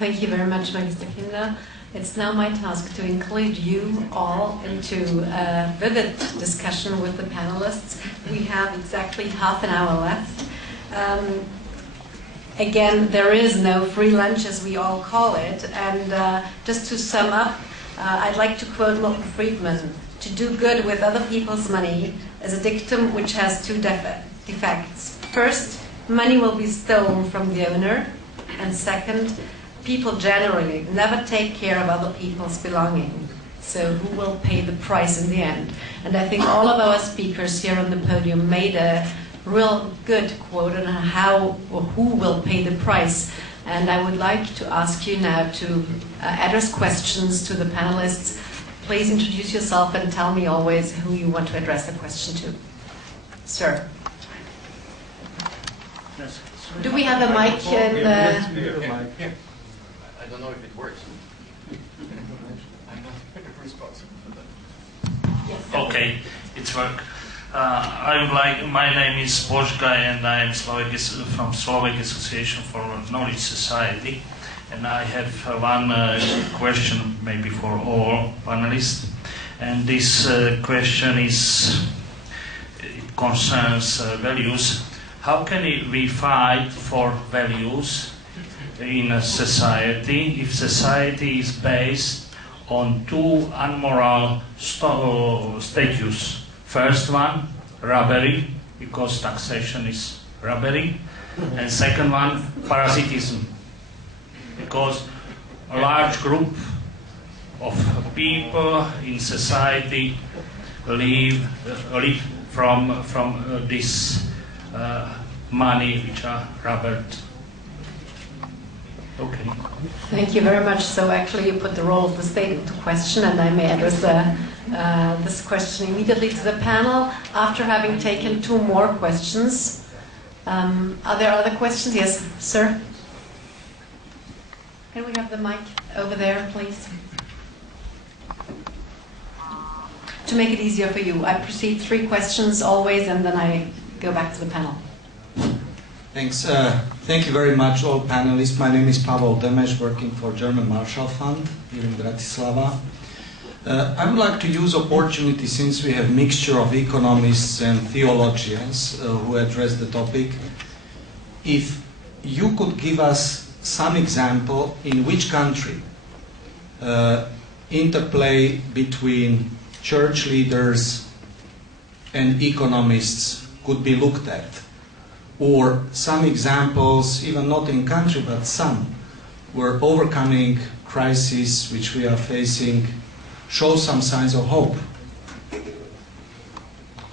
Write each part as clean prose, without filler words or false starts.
Thank you very much, Magister Kinder. It's now my task to include you all into a vivid discussion with the panelists. We have exactly half an hour left. Again, there is no free lunch, as we all call it. And just to sum up, I'd like to quote Milton Friedman: "To do good with other people's money is a dictum which has two defects. First, money will be stolen from the owner. And second, people generally never take care of other people's belongings. So who will pay the price in the end?" And I think all of our speakers here on the podium made a real good quote on how or who will pay the price. And I would like to ask you now to address questions to the panelists. Please introduce yourself and tell me always who you want to address the question to. Sir. Yes. Do we have a mic in the... I don't know if it works. I'm not responsible for that. Yes. Okay, it's work. My name is Božga and I am from Slovak Association for Knowledge Society. And I have one question maybe for all panelists. And this question concerns values. How can we fight for values in a society if society is based on two unmoral status? First one, robbery, because taxation is robbery. And second one, parasitism, because a large group of people in society live from this money which are robbed. Okay. Thank you very much. So actually you put the role of the state into question, and I may address this question immediately to the panel after having taken two more questions. Are there other questions? Yes, sir. Can we have the mic over there, please? To make it easier for you, I proceed 3 questions always, and then I go back to the panel. Thanks. Thank you very much, all panelists. My name is Pavel Demeš, working for German Marshall Fund here in Bratislava. I would like to use opportunity, since we have mixture of economists and theologians who address the topic. If you could give us some example in which country interplay between church leaders and economists could be looked at, or some examples, even not in country but some, where overcoming crises which we are facing show some signs of hope.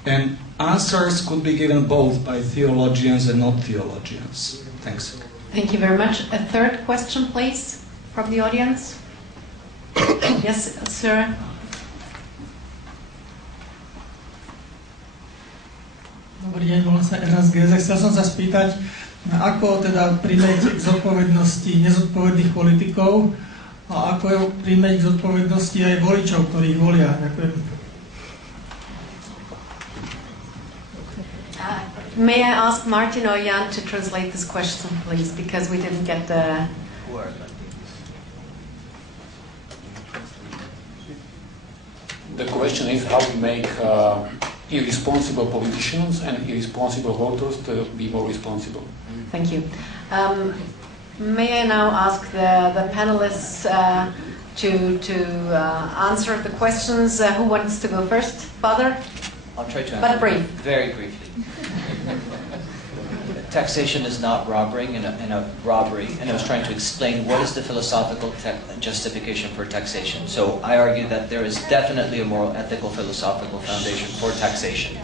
And answers could be given both by theologians and not theologians. Thanks. Thank you very much. A third question, please, from the audience. Yes, sir. Dobrý deň, volám sa Ernest Gézek. Chcel som sa spýtať, ako teda primeť k zodpovednosti nezodpovedných politikov a ako primeť k zodpovednosti aj voličov, ktorých volia. Ďakujem. May I ask Martin or Jan to translate this question, please, because we didn't get the... The question is how we make irresponsible politicians and irresponsible voters to be more responsible. Thank you. May I now ask the panelists to answer the questions? Who wants to go first? Father? I'll try to answer. But brief. Very briefly. Taxation is not robbery, and a robbery, and I was trying to explain what is the philosophical justification for taxation. So I argue that there is definitely a moral, ethical, philosophical foundation for taxation.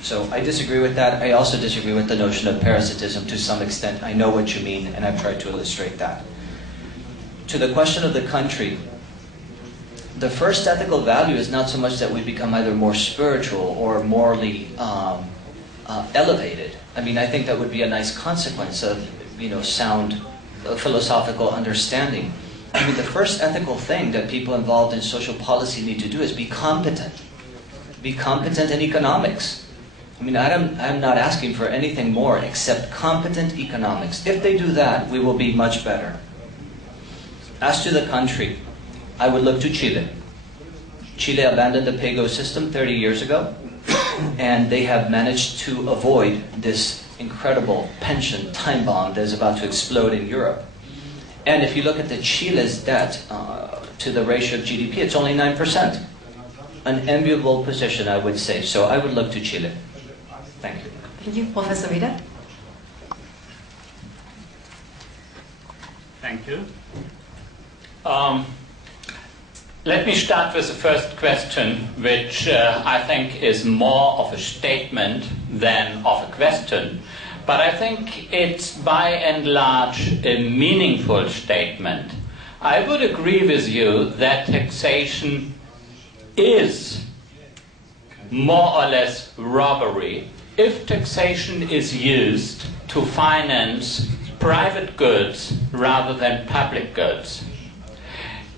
So I disagree with that. I also disagree with the notion of parasitism to some extent. I know what you mean, and I've tried to illustrate that. To the question of the country, the first ethical value is not so much that we become either more spiritual or morally elevated. I mean, I think that would be a nice consequence of, sound philosophical understanding. I mean, the first ethical thing that people involved in social policy need to do is be competent. Be competent in economics. I mean, I'm not asking for anything more except competent economics. If they do that, we will be much better. As to the country, I would look to Chile. Chile abandoned the pay-go system 30 years ago, and they have managed to avoid this incredible pension time bomb that is about to explode in Europe. And if you look at the Chile's debt to the ratio of GDP, it's only 9%. An enviable position, I would say. So I would look to Chile. Thank you. Thank you. Professor Wieder? Thank you. Let me start with the first question, which I think is more of a statement than of a question. But I think it's by and large a meaningful statement. I would agree with you that taxation is more or less robbery if taxation is used to finance private goods rather than public goods.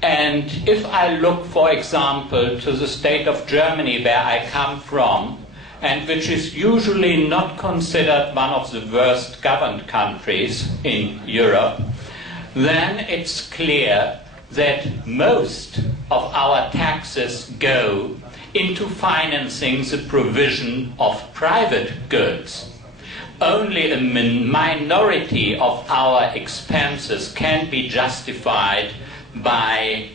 And if I look, for example, to the state of Germany, where I come from, and which is usually not considered one of the worst governed countries in Europe, then it's clear that most of our taxes go into financing the provision of private goods. Only a minority of our expenses can be justified by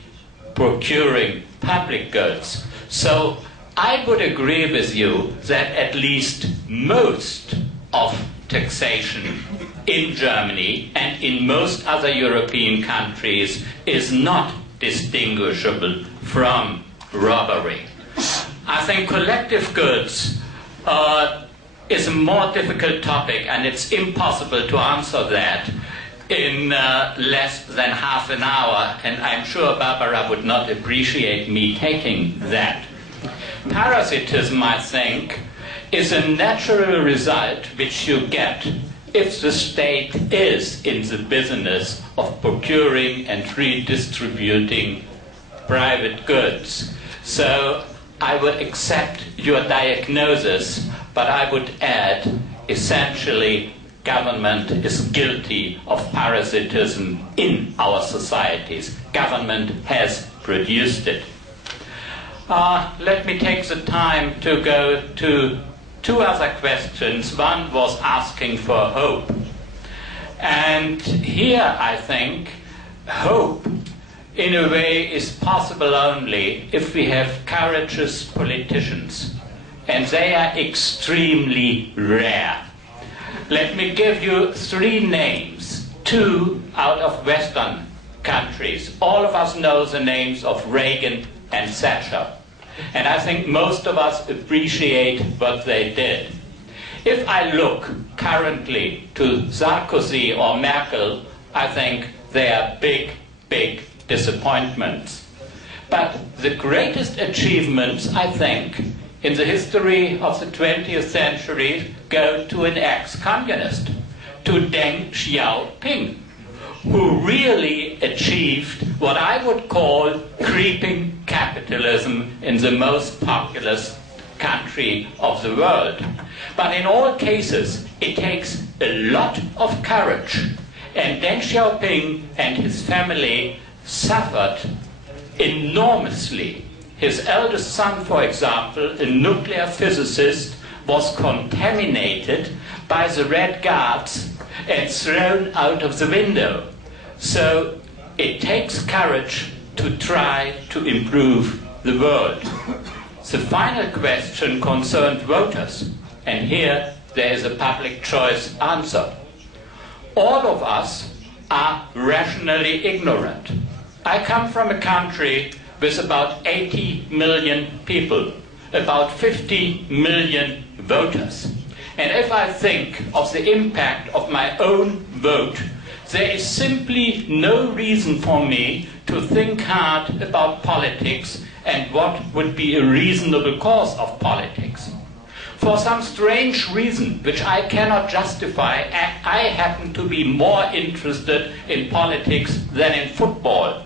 procuring public goods. So I would agree with you that at least most of taxation in Germany and in most other European countries is not distinguishable from robbery. I think collective goods is a more difficult topic, and it's impossible to answer that in less than half an hour, and I'm sure Barbara would not appreciate me taking that. Parasitism, I think, is a natural result which you get if the state is in the business of procuring and redistributing private goods. So I would accept your diagnosis, but I would add, essentially, government is guilty of parasitism in our societies. Government has produced it. Let me take the time to go to two other questions. One was asking for hope. And here, I think, hope, in a way, is possible only if we have courageous politicians. And they are extremely rare. Let me give you three names, two out of Western countries. All of us know the names of Reagan and Thatcher. And I think most of us appreciate what they did. If I look currently to Sarkozy or Merkel, I think they are big, big disappointments. But the greatest achievements, I think, in the history of the 20th century go to an ex-communist, to Deng Xiaoping, who really achieved what I would call creeping capitalism in the most populous country of the world. But in all cases, it takes a lot of courage. And Deng Xiaoping and his family suffered enormously. His eldest son, for example, a nuclear physicist, was contaminated by the Red Guards and thrown out of the window. So it takes courage to try to improve the world. The final question concerned voters, and here there is a public choice answer. All of us are rationally ignorant. I come from a country with about 80 million people, about 50 million voters. And if I think of the impact of my own vote, there is simply no reason for me to think hard about politics and what would be a reasonable course of politics. For some strange reason, which I cannot justify, I happen to be more interested in politics than in football.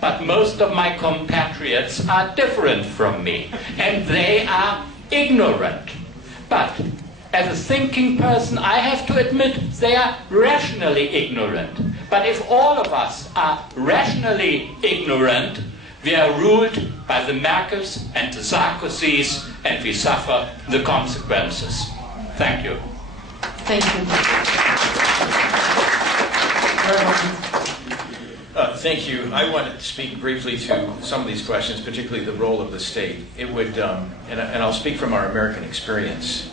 But most of my compatriots are different from me, and they are ignorant. But as a thinking person, I have to admit they are rationally ignorant. But if all of us are rationally ignorant, we are ruled by the Merkels and the Sarkozys, and we suffer the consequences. Thank you. Thank you. Thank you. I want to speak briefly to some of these questions, particularly the role of the state. It would, and I'll speak from our American experience.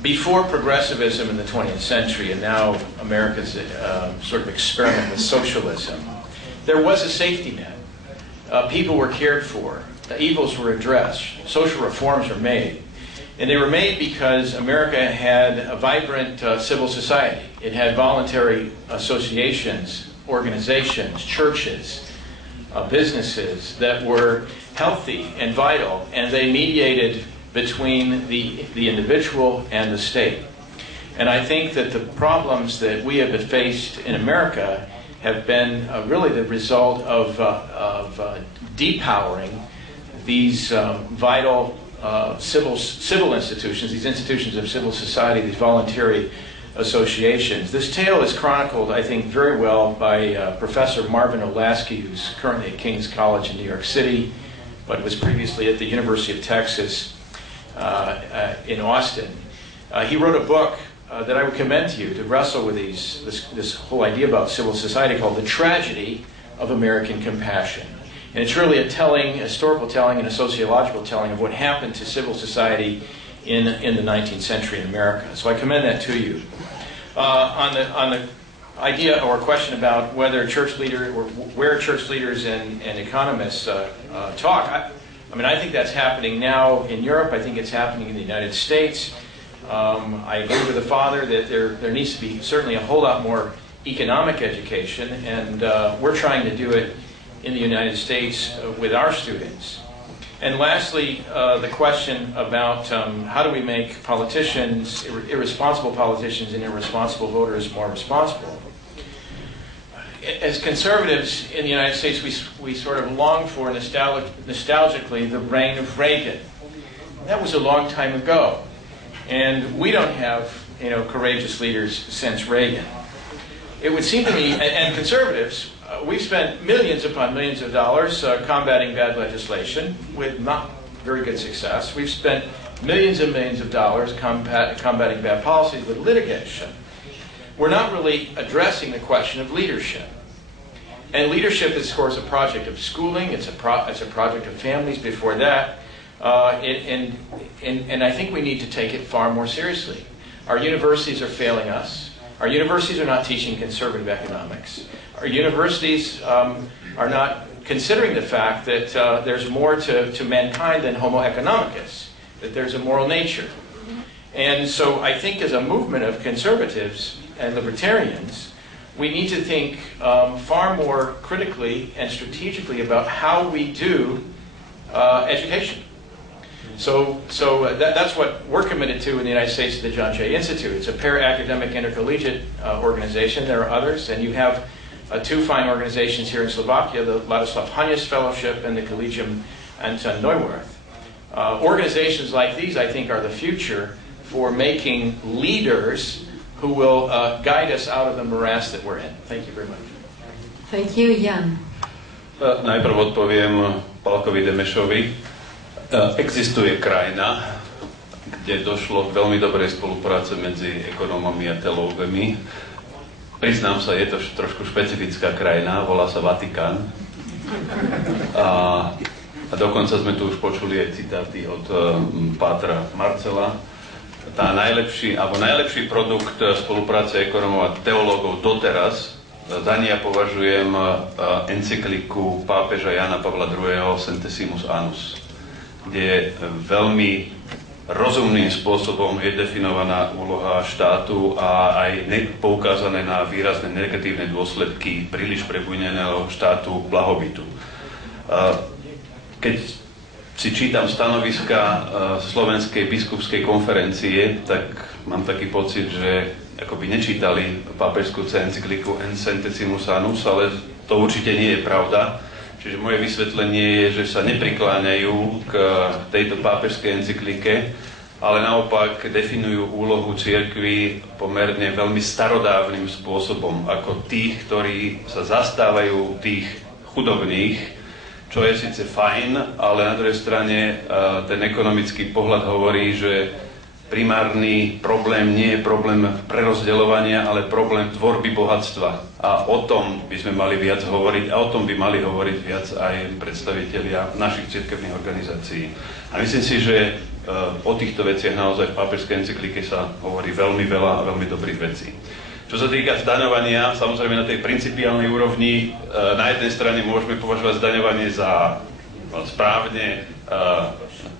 Before progressivism in the 20th century, and now America's sort of experiment with socialism, there was a safety net. People were cared for. The evils were addressed. Social reforms were made. And they were made because America had a vibrant civil society. It had voluntary associations, organizations, churches, businesses that were healthy and vital, and they mediated between the individual and the state. And I think that the problems that we have faced in America have been really the result of depowering these vital civil institutions, these institutions of civil society, these voluntary associations. This tale is chronicled, I think, very well by Professor Marvin Olasky, who's currently at King's College in New York City, but was previously at the University of Texas in Austin. He wrote a book that I would commend to you to wrestle with this whole idea about civil society called The Tragedy of American Compassion. And it's really a historical telling and a sociological telling of what happened to civil society in the 19th century in America. So I commend that to you. On the idea or question about whether church leaders or where church leaders and economists talk, I mean, I think that's happening now in Europe. I think it's happening in the United States. I agree with the father that there needs to be certainly a whole lot more economic education, and we're trying to do it in the United States with our students. And lastly, the question about how do we make politicians, irresponsible politicians and irresponsible voters more responsible. As conservatives in the United States, we sort of long for nostalgically the reign of Reagan. That was a long time ago. And we don't have, courageous leaders since Reagan. It would seem to me, and conservatives, we've spent millions upon millions of dollars combating bad legislation with not very good success. We've spent millions and millions of dollars combating bad policies with litigation. We're not really addressing the question of leadership. And leadership is, of course, a project of schooling. It's a project of families before that. And I think we need to take it far more seriously. Our universities are failing us. Our universities are not teaching conservative economics. Our universities are not considering the fact that there's more to mankind than homo economicus, that there's a moral nature. And so I think as a movement of conservatives and libertarians, we need to think far more critically and strategically about how we do education. So that's what we're committed to in the United States at the John Jay Institute. It's a para-academic intercollegiate organization. There are others, and you have two fine organizations here in Slovakia, the Ladislav Hanius Fellowship and the Collegium Anton Neuwirth. Organizations like these, I think, are the future for making leaders who will guide us out of the morass that we're in. Thank you very much. Thank you, Jan. Najprv odpoviem Pálkovi Demešovi. Existuje krajina, kde došlo k veľmi dobrej spolupráce medzi ekonómami a teológami. Priznám sa, je to trošku špecifická krajina, volá sa Vatikán. A dokonca sme tu už počuli aj citáty od pátra Marcela. Najlepší produkt spolupráce ekonómov a teológov doteraz, za nej ja považujem encykliku pápeža Jana Pavla II. Centesimus Annus, kde veľmi rozumným spôsobom je definovaná úloha štátu a aj poukázané na výrazné negatívne dôsledky príliš prebujneného štátu blahobytu. Keď si čítam stanoviska Slovenskej biskupskej konferencie, tak mám taký pocit, že akoby nečítali pápežskú encykliku Centesimus Annus, ale to určite nie je pravda. Čiže moje vysvetlenie je, že sa neprikláňajú k tejto pápežskej encyklike, ale naopak definujú úlohu cirkvi pomerne veľmi starodávnym spôsobom, ako tých, ktorí sa zastávajú tých chudobných, čo je síce fajn, ale na druhej strane ten ekonomický pohľad hovorí, že primárny problém nie je problém prerozdeľovania, ale problém tvorby bohatstva. A o tom by sme mali viac hovoriť a o tom by mali hovoriť viac aj predstavitelia našich cirkevných organizácií. A myslím si, že o týchto veciach naozaj v pápežskej encyklike sa hovorí veľmi veľa a veľmi dobrých vecí. Čo sa týka zdaňovania, samozrejme na tej principiálnej úrovni, na jednej strane môžeme považovať zdaňovanie za správne,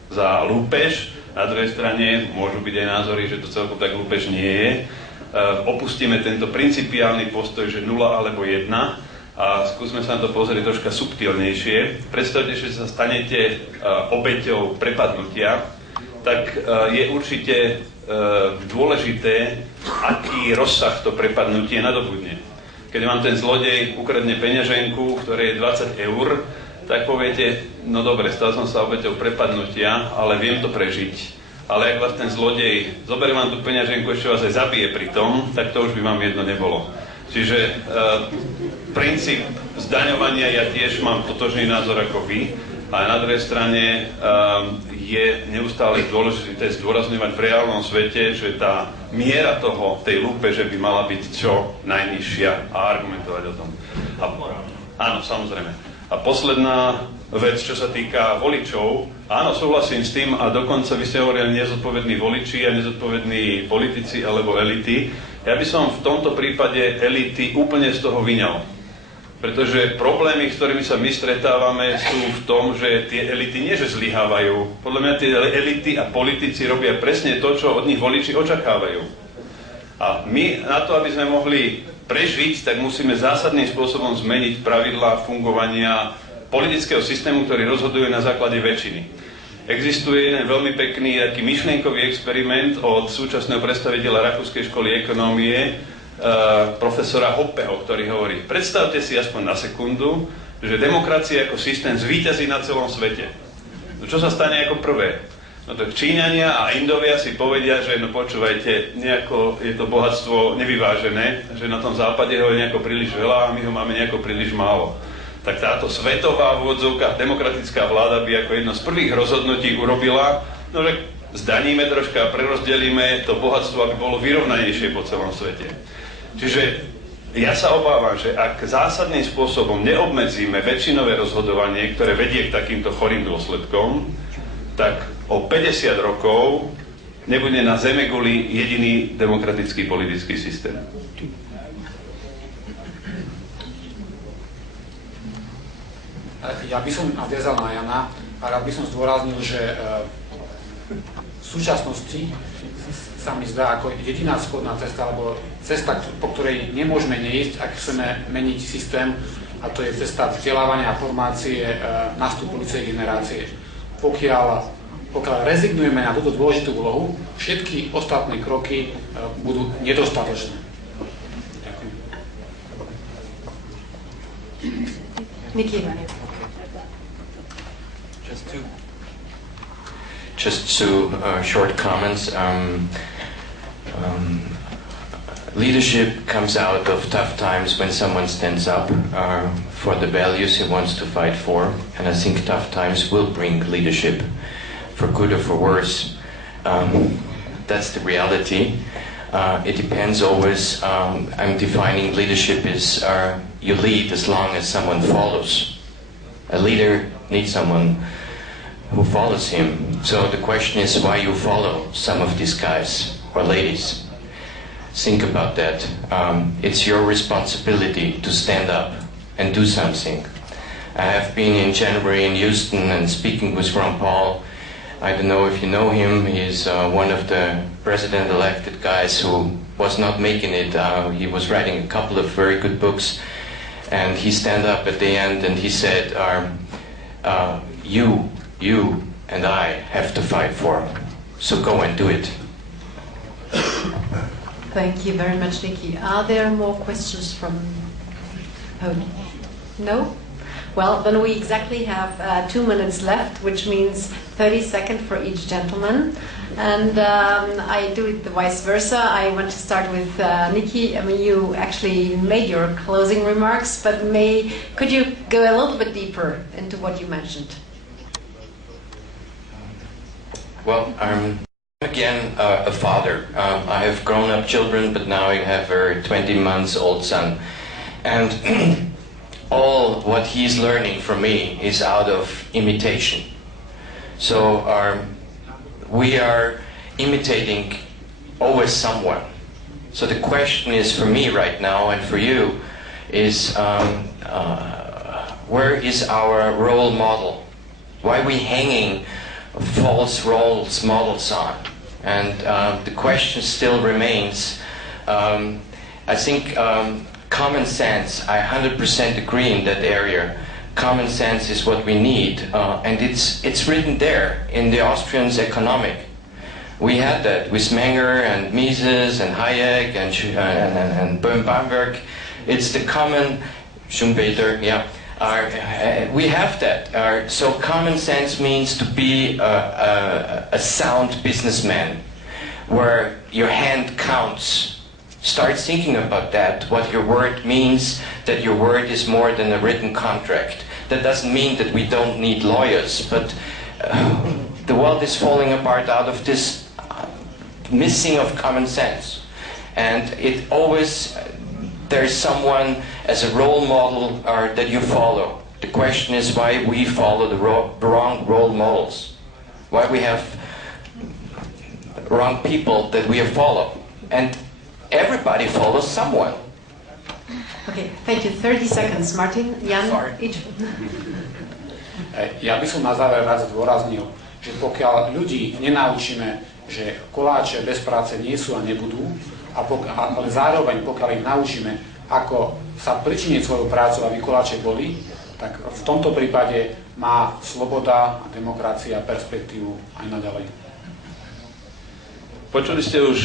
za lúpež, na druhej strane môžu byť aj názory, že to celkom tak lúpež nie je. Opustíme tento principiálny postoj, že 0 alebo 1 a skúsme sa na to pozrieť troška subtilnejšie. Predstavte, že sa stanete obeťou prepadnutia, tak je určite dôležité, aký rozsah to prepadnutie nadobudne. Keď vám ten zlodej ukradne peňaženku, ktoré je 20 eur, tak poviete, no dobre, stal som sa obeťou prepadnutia, ale viem to prežiť. Ale ak vás ten zlodej zoberie vám tú peňaženku, ešte vás aj zabije pri tom, tak to už by vám jedno nebolo. Čiže princíp zdaňovania, ja tiež mám totožný názor ako vy, ale na druhej strane je neustále dôležité zdôrazňovať v reálnom svete, že tá miera tej lúpeže by mala byť čo najnižšia a argumentovať o tom. Áno, samozrejme. A posledná vec, čo sa týka voličov, áno, súhlasím s tým a dokonca vy ste hovorili nezodpovední voliči a nezodpovední politici alebo elity. Ja by som v tomto prípade elity úplne z toho vyňal. Pretože problémy, s ktorými sa my stretávame, sú v tom, že tie elity nie že zlyhávajú. Podľa mňa tie elity a politici robia presne to, čo od nich voliči očakávajú. A my na to, aby sme mohli prežiť, tak musíme zásadným spôsobom zmeniť pravidlá fungovania politického systému, ktorý rozhoduje na základe väčšiny. Existuje jeden veľmi pekný taký myšlienkový experiment od súčasného predstaviteľa Rakúskej školy ekonómie, profesora Hoppeho, ktorý hovorí, predstavte si aspoň na sekundu, že demokracia ako systém zvíťazí na celom svete. No čo sa stane ako prvé? No tak Číňania a Indovia si povedia, že no počúvajte, nejako je to bohatstvo nevyvážené, že na tom západe ho je nejako príliš veľa a my ho máme nejako príliš málo. Tak táto svetová vôdzovka demokratická vláda by ako jedno z prvých rozhodnutí urobila, no že zdaníme troška a prerozdelíme to bohatstvo, aby bolo vyrovnanejšie po celom svete. Čiže ja sa obávam, že ak zásadným spôsobom neobmedzíme väčšinové rozhodovanie, ktoré vedie k takýmto chorým dôsledkom, tak o 50 rokov nebude na zemeguli jediný demokratický politický systém. Ja by som nadviazal na Jana a rád by som zdôraznil, že v súčasnosti sa mi zdá ako jediná schodná cesta, alebo cesta, po ktorej nemôžeme neísť, ak chceme meniť systém, a to je cesta vzdelávania a formácie nastupujúcej generácie. Pokiaľ rezignujeme na túto dôležitú úlohu, všetky ostatné kroky budú nedostatočné. Ďakujem. Nikki. Just two short comments. Leadership comes out of tough times when someone stands up for the values he wants to fight for, and I think tough times will bring leadership, for good or for worse. That's the reality. It depends always. I'm defining leadership as you lead as long as someone follows. A leader needs someone who follows him. So the question is why you follow some of these guys or ladies. Think about that. It's your responsibility to stand up and do something. I have been in January in Houston and speaking with Ron Paul. I don't know if you know him. He's one of the president-elected guys who was not making it. He was writing a couple of very good books, and he stand up at the end and he said, you and I have to fight for. So go and do it. Thank you very much, Nikki. Are there more questions from home? No? Well, then we exactly have 2 minutes left, which means 30 seconds for each gentleman. And I do it the vice versa. I want to start with Nikki. I mean, you actually made your closing remarks, but could you go a little bit deeper into what you mentioned? Well, I'm again a father. I have grown-up children, but now I have a 20-month-old son. And all what he's learning from me is out of imitation. So we are imitating always someone. So the question is for me right now and for you is where is our role model? Why are we hanging false roles models on? And the question still remains. I think common sense, I 100% agree in that area. Common sense is what we need, and it's written there in the Austrian's economic. We had that with Menger and Mises and Hayek and Böhm-Bamberg. It's the common, Schumpeter, yeah. We have that. So common sense means to be a sound businessman, where your hand counts. Start thinking about that, what your word means, that your word is more than a written contract. That doesn't mean that we don't need lawyers, but the world is falling apart out of this missing of common sense. And it always, there's someone as a role model that you follow. The question is why we follow the wrong role models. Why we have wrong people that we follow. And everybody follows someone. Okay, thank you. 30 seconds. Martin, Jan, each. Ja by som na záver raz zdôraznil, že pokiaľ ľudí nenaučíme, že koláče bez práce nie sú a nebudú, ale zároveň pokiaľ ich naučíme, ako sa pričiniť svojou prácou, aby koláče boli, tak v tomto prípade má sloboda a demokracia perspektívu aj naďalej. Počuli ste už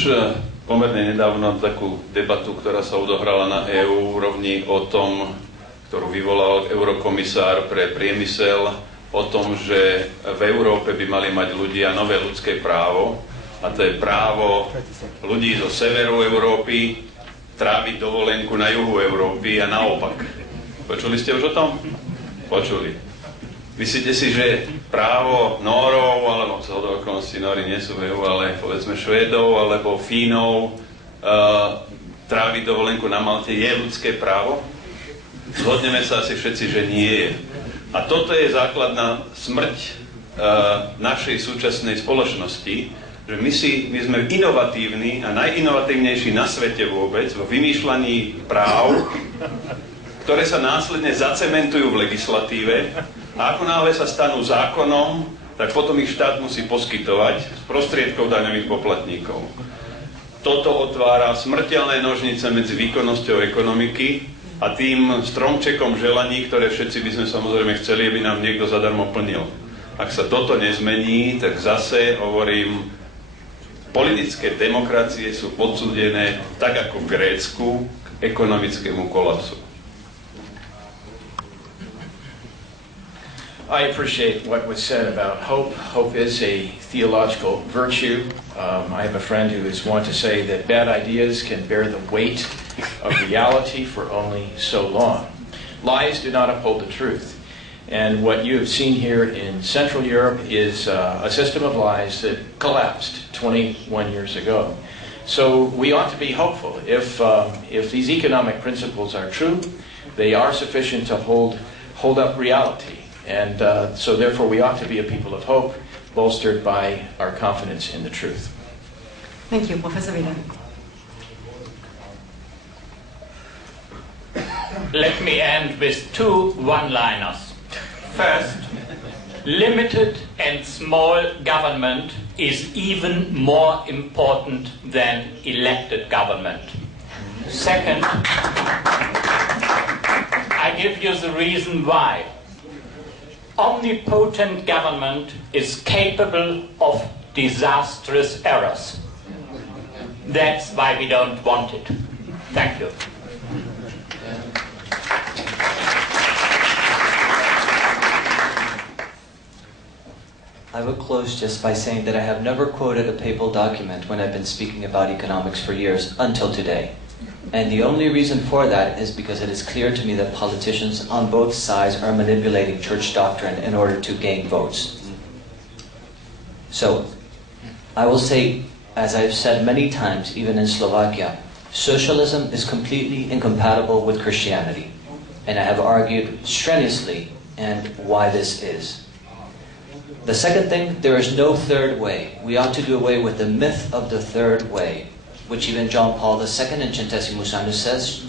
pomerne nedávno takú debatu, ktorá sa odohrala na EÚ úrovni o tom, ktorú vyvolal eurokomisár pre priemysel, o tom, že v Európe by mali mať ľudia nové ľudské právo, a to je právo ľudí zo severu Európy tráviť dovolenku na juhu Európy a naopak. Počuli ste už o tom? Počuli. Myslíte si, že právo Nórov, alebo z okolností Nóri nie sú v EU, ale povedzme Švédov alebo Fínov tráviť dovolenku na Malte je ľudské právo? Zhodneme sa asi všetci, že nie je. A toto je základná smrť našej súčasnej spoločnosti, že my sme inovatívni a najinovatívnejší na svete vôbec vo vymýšľaní práv, ktoré sa následne zacementujú v legislatíve. A ako náhle sa stanú zákonom, tak potom ich štát musí poskytovať z prostriedkov daňových poplatníkov. Toto otvára smrteľné nožnice medzi výkonnosťou ekonomiky a tým stromčekom želaní, ktoré všetci by sme samozrejme chceli, aby nám niekto zadarmo plnil. Ak sa toto nezmení, tak zase hovorím, politické demokracie sú podsúdené, tak ako v Grécku, k ekonomickému kolapsu. I appreciate what was said about hope. Hope is a theological virtue. I have a friend who is wont to say that bad ideas can bear the weight of reality for only so long. Lies do not uphold the truth. And what you have seen here in Central Europe is a system of lies that collapsed 21 years ago. So we ought to be hopeful. If these economic principles are true, they are sufficient to hold up reality. And so therefore we ought to be a people of hope, bolstered by our confidence in the truth. Thank you, Professor Wiener. Let me end with 2 one-liners. First, limited and small government is even more important than elected government. Second, I give you the reason why. Omnipotent government is capable of disastrous errors. That's why we don't want it. Thank you. I will close just by saying that I have never quoted a papal document when I've been speaking about economics for years until today. And the only reason for that is because it is clear to me that politicians on both sides are manipulating church doctrine in order to gain votes. So, I will say, as I've said many times, even in Slovakia, socialism is completely incompatible with Christianity. And I have argued strenuously and why this is. The second thing, there is no third way. We ought to do away with the myth of the third way, which even John Paul II in Centesimus Annus says,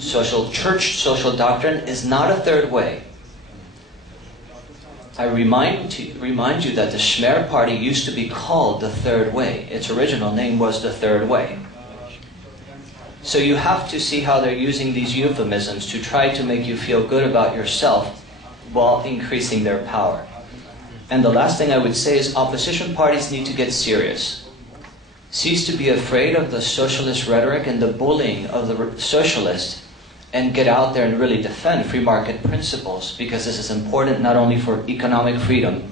church social doctrine is not a third way. I remind you that the Khmer party used to be called the Third Way. Its original name was the Third Way. So you have to see how they're using these euphemisms to try to make you feel good about yourself while increasing their power. And the last thing I would say is opposition parties need to get serious. Cease to be afraid of the socialist rhetoric and the bullying of the socialists, and get out there and really defend free market principles, because this is important not only for economic freedom,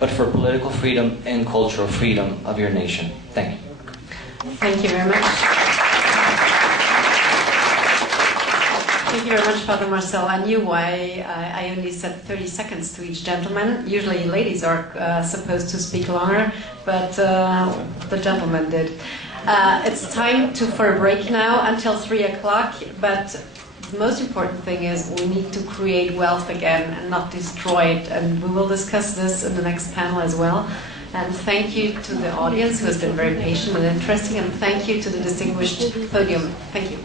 but for political freedom and cultural freedom of your nation. Thank you. Thank you very much. Thank you very much, Father Marcel. I knew why I only said 30 seconds to each gentleman. Usually ladies are supposed to speak longer, but the gentleman did. It's time for a break now until 3 o'clock, but the most important thing is we need to create wealth again and not destroy it, and we will discuss this in the next panel as well. And thank you to the audience who has been very patient and interesting, and thank you to the distinguished podium. Thank you.